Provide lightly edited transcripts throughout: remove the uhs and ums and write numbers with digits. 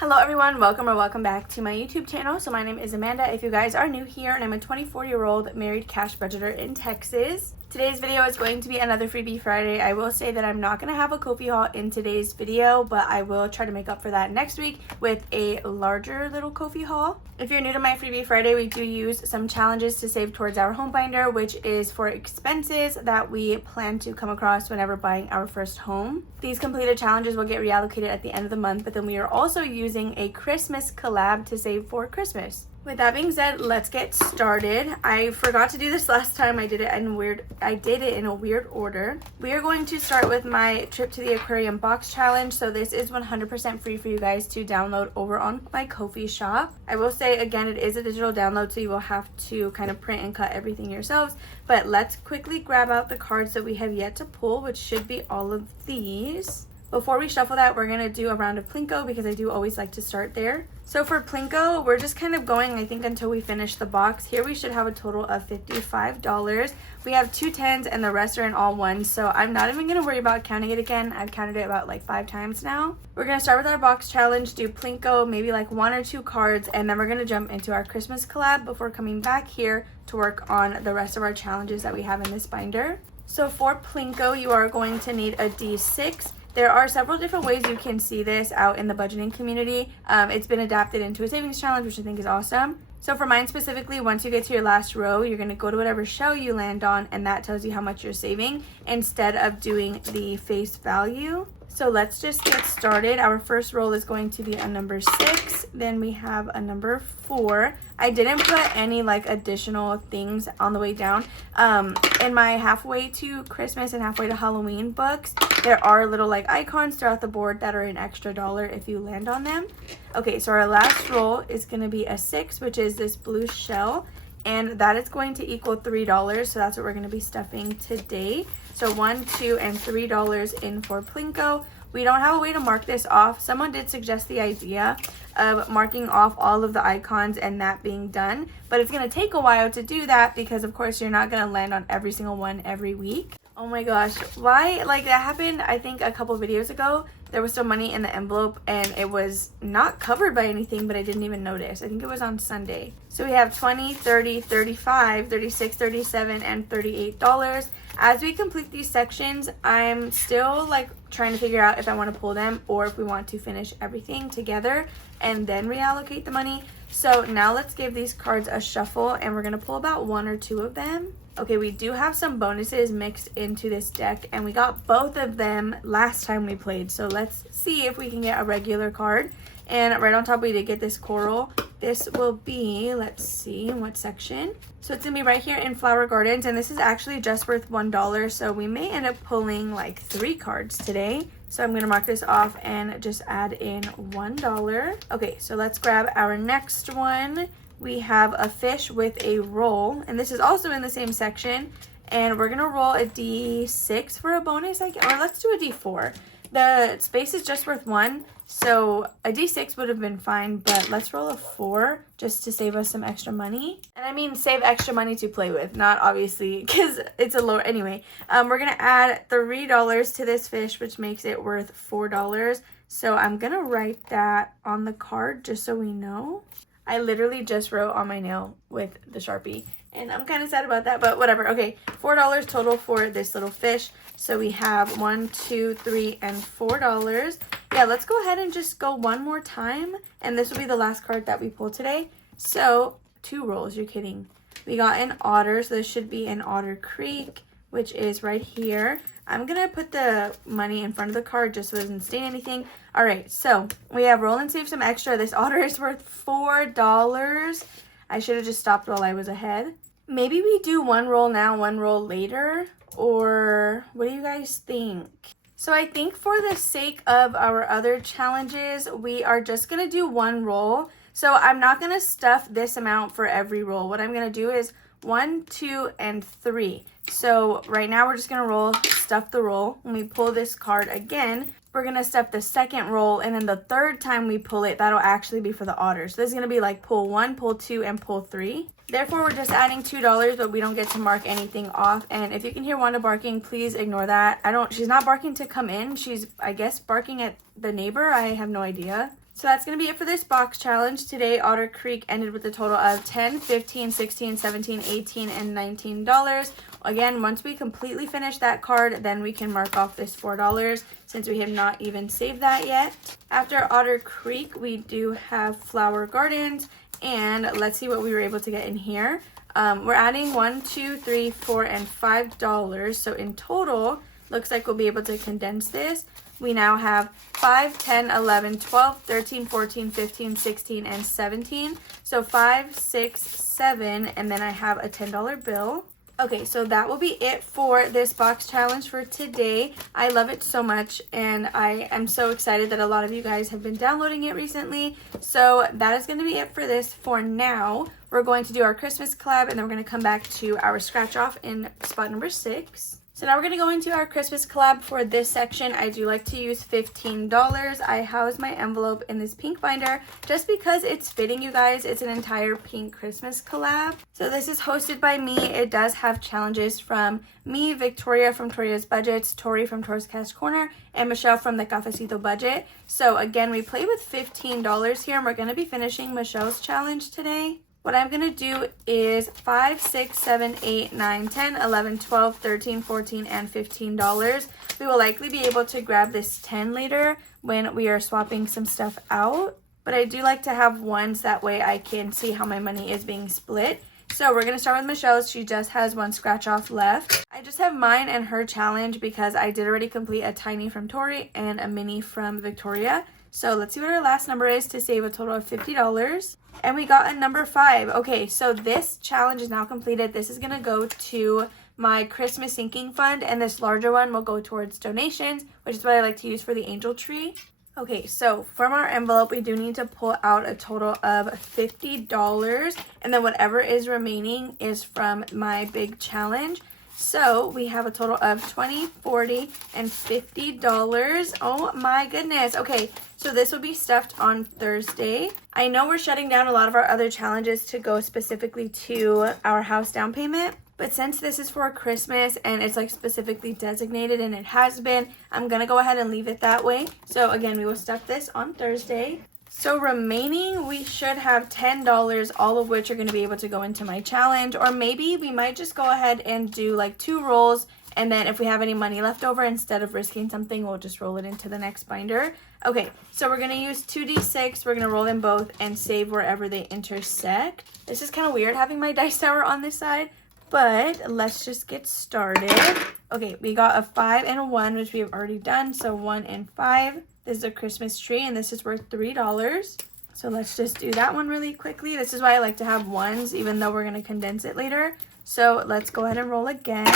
Hello everyone, welcome back to my YouTube channel. So my name is Amanda if you guys are new here, and I'm a 24-year-old married cash budgeter in Texas. Today's video is going to be another freebie Friday. I will say that I'm not going to have a Ko-fi haul in today's video, but I will try to make up for that next week with a larger little Ko-fi haul. If you're new to my freebie Friday, we do use some challenges to save towards our home binder, which is for expenses that we plan to come across whenever buying our first home. These completed challenges will get reallocated at the end of the month, but then we are also using a Christmas collab to save for Christmas. With that being said, let's get started. I forgot to do this last time. I did it in a weird order. We are going to start with my trip to the aquarium box challenge. So this is 100% free for you guys to download over on my Ko-fi shop. I will say again, it is a digital download, so you will have to kind of print and cut everything yourselves. But let's quickly grab out the cards that we have yet to pull, which should be all of these. Before we shuffle that, we're going to do a round of Plinko because I do always like to start there. So for Plinko, we're just kind of going, I think, until we finish the box. Here we should have a total of $55. We have 2 10s and the rest are in all ones, so I'm not even going to worry about counting it again. I've counted it about like 5 times now. We're going to start with our box challenge, do Plinko, maybe like 1 or 2 cards, and then we're going to jump into our Christmas collab before coming back here to work on the rest of our challenges that we have in this binder. So for Plinko, you are going to need a D6. There are several different ways you can see this out in the budgeting community. It's been adapted into a savings challenge, which I think is awesome. So for mine specifically, once you get to your last row, you're going to go to whatever shell you land on, and that tells you how much you're saving instead of doing the face value. So let's just get started. Our first roll is going to be a number 6. Then we have a number 4. I didn't put any like additional things on the way down. In my halfway to Christmas and halfway to Halloween books, there are little like icons throughout the board that are an extra $1 if you land on them. Okay, so our last roll is going to be a 6, which is this blue shell. And that is going to equal $3. So that's what we're going to be stuffing today. So $1, $2, and $3 in for Plinko. We don't have a way to mark this off. Someone did suggest the idea of marking off all of the icons and that being done. But it's going to take a while to do that because, of course, you're not going to land on every single one every week. Oh my gosh, why? Like that happened, I think, a couple videos ago. There was some money in the envelope and it was not covered by anything, but I didn't even notice. I think it was on Sunday. So we have 20, 30, 35, 36, 37, and $38. As we complete these sections, I'm still like trying to figure out if I want to pull them or if we want to finish everything together and then reallocate the money. So now let's give these cards a shuffle and we're going to pull about 1 or 2 of them. Okay, we do have some bonuses mixed into this deck, and we got both of them last time we played. So let's see if we can get a regular card. And right on top, we did get this coral. This will be, let's see, in what section? So it's going to be right here in Flower Gardens, and this is actually just worth $1. So we may end up pulling like 3 cards today. So I'm going to mark this off and just add in $1. Okay, so let's grab our next one. We have a fish with a roll, and this is also in the same section, and we're gonna roll a D6 for a bonus, or let's do a D4. The space is just worth 1, so a D6 would have been fine, but let's roll a 4 just to save us some extra money. And I mean save extra money to play with, not obviously because it's a lower. Anyway, we're gonna add $3 to this fish, which makes it worth $4. So I'm gonna write that on the card just so we know. I literally just wrote on my nail with the Sharpie, and I'm kind of sad about that, but whatever. Okay, $4 total for this little fish. So we have 1, 2, 3, and $4. Yeah, let's go ahead and just go one more time, and this will be the last card that we pull today. So 2 rolls, you're kidding. We got an otter, so this should be an Otter Creek, which is right here. I'm going to put the money in front of the card just so it doesn't stain anything. All right, so we have roll and save some extra. This otter is worth $4. I should have just stopped while I was ahead. Maybe we do 1 roll now, 1 roll later, or what do you guys think? So I think for the sake of our other challenges, we are just going to do 1 roll. So I'm not going to stuff this amount for every roll. What I'm going to do is 1, 2, and 3. So right now we're just going to roll, stuff the roll. When we pull this card again, we're going to stuff the second roll, and then the third time we pull it, that'll actually be for the otter. So this is going to be like pull 1, pull 2, and pull 3. Therefore, we're just adding $2, but we don't get to mark anything off. And if you can hear Wanda barking, please ignore that. She's not barking to come in. She's, I guess, barking at the neighbor. I have no idea. So that's going to be it for this box challenge. Today, Otter Creek ended with a total of $10, $15, $16, $17, $18, and $19. Again, once we completely finish that card, then we can mark off this $4 since we have not even saved that yet. After Otter Creek, we do have Flower Gardens, and let's see what we were able to get in here. We're adding $1, $2, $3, $4, and $5. So in total, looks like we'll be able to condense this. We now have 5, 10, 11, 12, 13, 14, 15, 16, and 17. So 5, 6, 7, and then I have a $10 bill. Okay, so that will be it for this box challenge for today. I love it so much, and I am so excited that a lot of you guys have been downloading it recently. So that is going to be it for this for now. We're going to do our Christmas collab, and then we're going to come back to our scratch off in spot number 6. So now we're going to go into our Christmas collab. For this section, I do like to use $15. I house my envelope in this pink binder just because it's fitting, you guys. It's an entire pink Christmas collab. So this is hosted by me. It does have challenges from me, Victoria from Toria's Budgets, Tori from Tori's Cash Corner, and Michelle from the Cafecito Budget. So again, we play with $15 here, and we're going to be finishing Michelle's challenge today. What I'm going to do is 5, 6, 7, 8, 9, 10, 11, 12, 13, 14, and $15. We will likely be able to grab this 10 later when we are swapping some stuff out. But I do like to have ones, that way I can see how my money is being split. So we're going to start with Michelle's. She just has one scratch off left. I just have mine and her challenge because I did already complete a tiny from Tori and a mini from Victoria. So let's see what our last number is to save a total of $50. And we got a number 5. Okay, so this challenge is now completed. This is going to go to my Christmas sinking fund, and this larger one will go towards donations, which is what I like to use for the angel tree. Okay, so from our envelope, we do need to pull out a total of $50, and then whatever is remaining is from my big challenge. So we have a total of $20, $40, and $50. Oh my goodness. Okay, so this will be stuffed on Thursday. I know we're shutting down a lot of our other challenges to go specifically to our house down payment, but since this is for Christmas and it's like specifically designated, and it has been, I'm gonna go ahead and leave it that way. So again, we will stuff this on Thursday. So remaining, we should have $10, all of which are going to be able to go into my challenge. Or maybe we might just go ahead and do like 2 rolls, and then if we have any money left over, instead of risking something, we'll just roll it into the next binder. Okay, so we're going to use 2d6. We're going to roll them both and save wherever they intersect. This is kind of weird having my dice tower on this side, but let's just get started. Okay, we got a 5 and a 1, which we have already done. So 1 and 5. This is a Christmas tree, and this is worth $3. So let's just do that one really quickly. This is why I like to have ones, even though we're going to condense it later. So let's go ahead and roll again.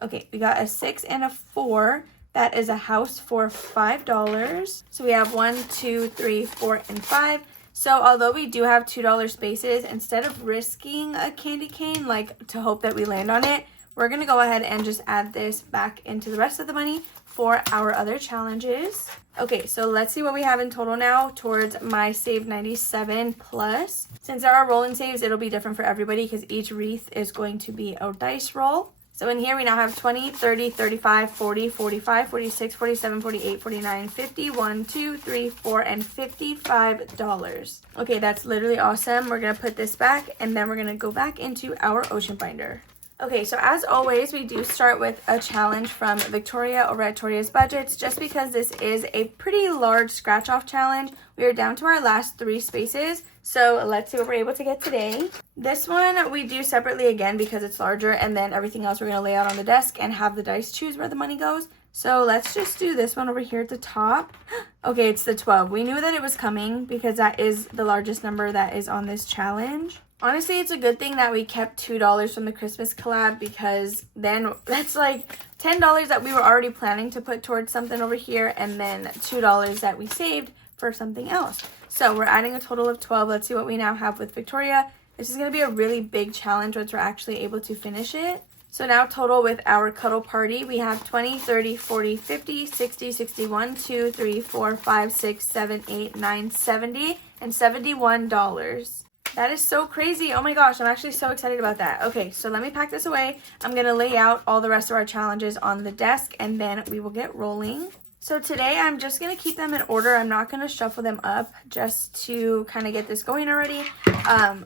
Okay, we got a 6 and a 4. That is a house for $5. So we have 1, 2, 3, 4, and 5. So although we do have $2 spaces, instead of risking a candy cane, like to hope that we land on it, we're going to go ahead and just add this back into the rest of the money for our other challenges. Okay, so let's see what we have in total now towards my save 97 plus. Since there are rolling saves, it'll be different for everybody because each wreath is going to be a dice roll. So in here we now have 20, 30, 35, 40, 45, 46, 47, 48, 49, 50, 1, 2, 3, 4, and $55. Okay, that's literally awesome. We're going to put this back, and then we're going to go back into our ocean binder. Okay, so as always, we do start with a challenge from Victoria over at Toria's Budgets. Just because this is a pretty large scratch-off challenge, we are down to our last 3 spaces. So let's see what we're able to get today. This one we do separately again because it's larger, and then everything else we're going to lay out on the desk and have the dice choose where the money goes. So let's just do this one over here at the top. Okay, it's the 12. We knew that it was coming because that is the largest number that is on this challenge. Honestly, it's a good thing that we kept $2 from the Christmas collab, because then that's like $10 that we were already planning to put towards something over here, and then $2 that we saved for something else. So we're adding a total of 12. Let's see what we now have with Victoria. This is going to be a really big challenge once we're actually able to finish it. So now total with our Cuddle party, we have 20, 30, 40, 50, 60, 61, 2, 3, 4, 5, 6, 7, 8, 9, 70, and $71. That is so crazy. Oh my gosh, I'm actually so excited about that. Okay, so let me pack this away. I'm going to lay out all the rest of our challenges on the desk, and then we will get rolling. So today I'm just going to keep them in order. I'm not going to shuffle them up just to kind of get this going already.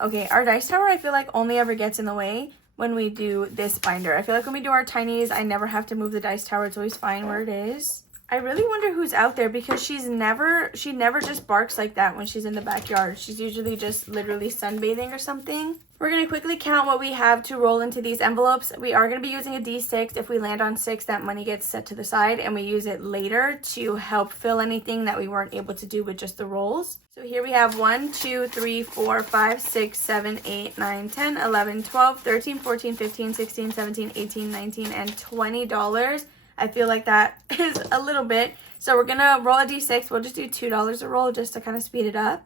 Okay, our dice tower I feel like only ever gets in the way when we do this binder. I feel like when we do our tinies, I never have to move the dice tower. It's always fine where it is. I really wonder who's out there because she never just barks like that when she's in the backyard. She's usually just literally sunbathing or something. We're going to quickly count what we have to roll into these envelopes. We are going to be using a D6. If we land on 6, that money gets set to the side and we use it later to help fill anything that we weren't able to do with just the rolls. So here we have 1, 2, 3, 4, 5, 6, 7, 8, 9, 10, 11, 12, 13, 14, 15, 16, 17, 18, 19, and $20. I feel like that is a little bit. So we're going to roll a D6. We'll just do $2 a roll just to kind of speed it up.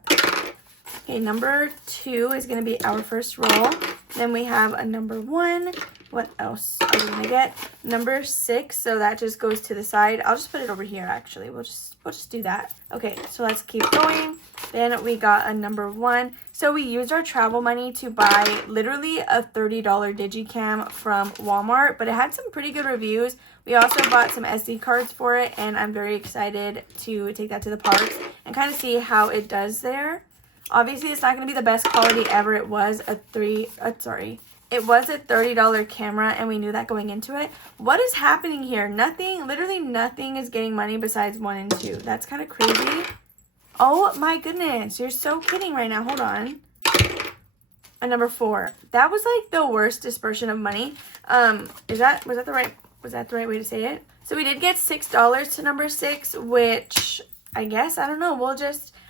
Okay, number 2 is going to be our first roll. Then we have a number 1. What else are we going to get? Number 6, so that just goes to the side. I'll just put it over here, actually. We'll just do that. Okay, so let's keep going. Then we got a number 1. So we used our travel money to buy literally a $30 digicam from Walmart, but it had some pretty good reviews. We also bought some SD cards for it, and I'm very excited to take that to the parks and kind of see how it does there. Obviously, it's not going to be the best quality ever. It was a $30 camera, and we knew that going into it. What is happening here? Nothing, literally nothing is getting money besides 1 and 2. That's kind of crazy. Oh my goodness, you're so kidding right now. Hold on. A number 4. That was like the worst dispersion of money. Was that the right way to say it? So we did get $6 to number 6, which I guess, I don't know.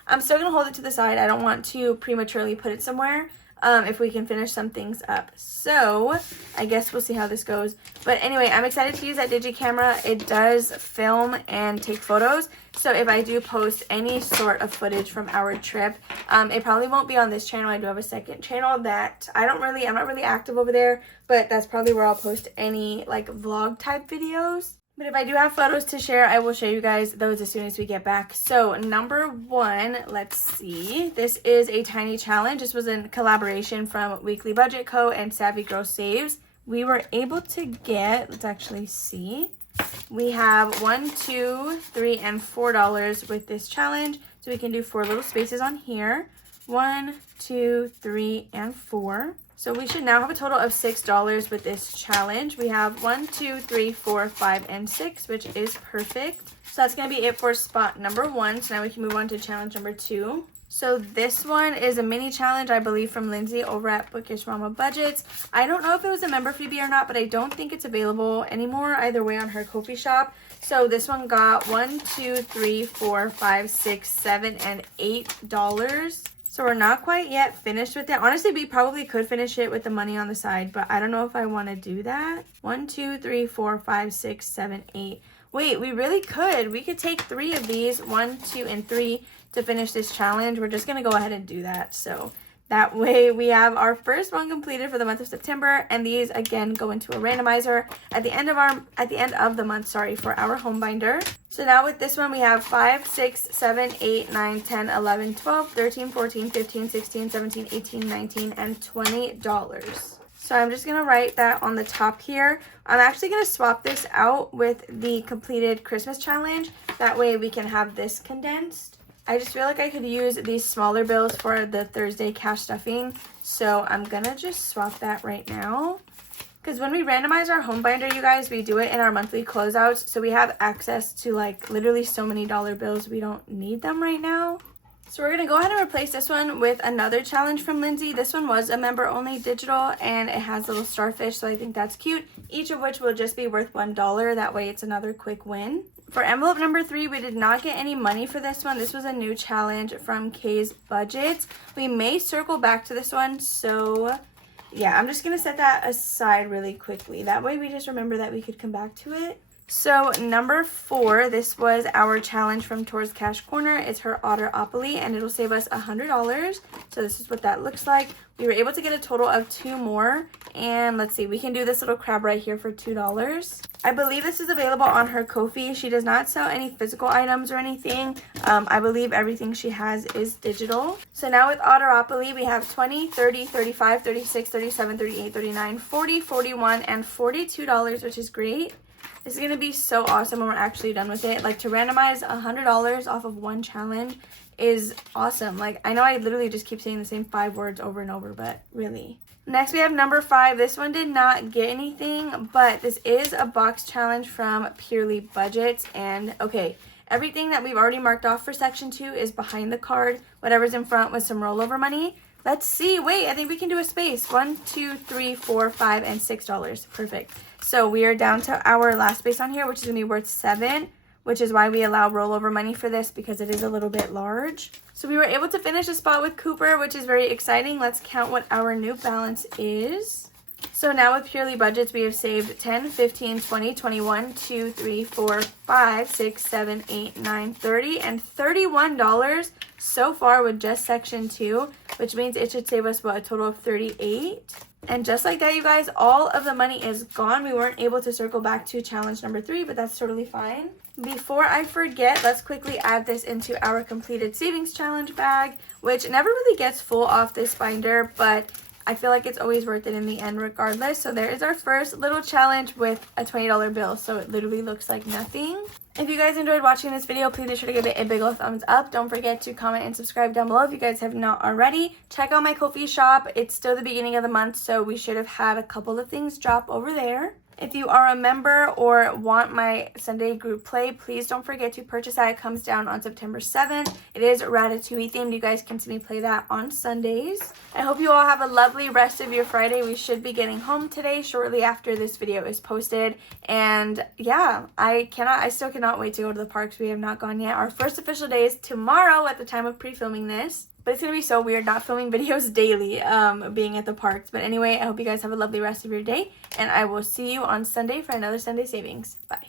I'm still going to hold it to the side. I don't want to prematurely put it somewhere if we can finish some things up. So I guess we'll see how this goes. But anyway, I'm excited to use that digi camera. It does film and take photos. So if I do post any sort of footage from our trip, it probably won't be on this channel. I do have a second channel that I'm not really active over there, but that's probably where I'll post any like vlog type videos. But if I do have photos to share, I will show you guys those as soon as we get back. So number 1, let's see. This is a tiny challenge. This was in collaboration from Weekly Budget Co. and Savvy Girl Saves. We were able to get, let's actually see. We have $1, $2, $3, and $4 with this challenge. So we can do 4 little spaces on here. 1, 2, 3, and 4. So we should now have a total of $6 with this challenge. We have 1, 2, 3, 4, 5, and 6, which is perfect. So that's going to be it for spot number 1. So now we can move on to challenge number 2. So this one is a mini challenge, I believe, from Lindsay over at Bookish Mama Budgets. I don't know if it was a member freebie or not, but I don't think it's available anymore either way on her Ko-fi shop. So this one got 1, 2, 3, 4, 5, 6, 7, and $8. So we're not quite yet finished with it. Honestly, we probably could finish it with the money on the side, but I don't know if I want to do that. 1, 2, 3, 4, 5, 6, 7, 8. Wait, we really could. We could take 3 of these, 1, 2, and 3 to finish this challenge. We're just going to go ahead and do that. So that way we have our first one completed for the month of September, and these again go into a randomizer at the end of the month, for our home binder. So now with this one we have 5, 6, 7, 8, 9, 10, 11, 12, 13, 14, 15, 16, 17, 18, 19, and $20. So I'm just going to write that on the top here. I'm actually going to swap this out with the completed Christmas challenge. That way we can have this condensed. I just feel like I could use these smaller bills for the Thursday cash stuffing. So I'm going to just swap that right now. Because when we randomize our home binder, you guys, we do it in our monthly closeouts. So we have access to like literally so many dollar bills. We don't need them right now. So we're going to go ahead and replace this one with another challenge from Lindsay. This one was a member only digital and it has a little starfish. So I think that's cute. Each of which will just be worth $1. That way it's another quick win. For envelope number 3, we did not get any money for this one. This was a new challenge from Kay's Budgets. We may circle back to this one. So yeah, I'm just going to set that aside really quickly. That way we just remember that we could come back to it. So number 4, this was our challenge from Tor's Cash Corner. It's her Otteropoly and it'll save us $100. So this is what that looks like. We were able to get a total of 2 more. And let's see, we can do this little crab right here for $2. I believe this is available on her Ko-fi. She does not sell any physical items or anything. I believe everything she has is digital. So now with Otteropoly, we have 20, 30, 35, 36, 37, 38, 39, 40, 41, and $42, which is great. This is going to be so awesome when we're actually done with it. Like, to randomize $100 off of one challenge is awesome. Like, I know I literally just keep saying the same 5 words over and over, but really. Next, we have number 5. This one did not get anything, but this is a box challenge from Purely Budgets. And, okay, everything that we've already marked off for section 2 is behind the card. Whatever's in front with some rollover money. Let's see. Wait, I think we can do a space. 1, 2, 3, 4, 5, and $6. Perfect. So we are down to our last space on here, which is going to be worth 7, which is why we allow rollover money for this, because it is a little bit large. So we were able to finish a spot with Cooper, which is very exciting. Let's count what our new balance is. So now with Purely Budgets, we have saved 10, 15, 20, 21, 2, 3, 4, 5, 6, 7, 8, 9, 30, and $31 so far with just section 2, which means it should save us, what, a total of 38. And just like that, you guys, all of the money is gone. We weren't able to circle back to challenge number 3, but that's totally fine. Before I forget, let's quickly add this into our completed savings challenge bag, which never really gets full off this binder, but I feel like it's always worth it in the end regardless. So there is our first little challenge with a $20 bill. So it literally looks like nothing. If you guys enjoyed watching this video, please be sure to give it a big ol' thumbs up. Don't forget to comment and subscribe down below if you guys have not already. Check out my Ko-fi shop. It's still the beginning of the month, so we should have had a couple of things drop over there. If you are a member or want my Sunday group play, please don't forget to purchase that. It comes down on September 7th. It is Ratatouille themed. You guys can see me play that on Sundays. I hope you all have a lovely rest of your Friday. We should be getting home today shortly after this video is posted. And yeah, I still cannot wait to go to the parks. We have not gone yet. Our first official day is tomorrow at the time of pre-filming this. But it's going to be so weird not filming videos daily, being at the parks. But anyway, I hope you guys have a lovely rest of your day. And I will see you on Sunday for another Sunday Savings. Bye.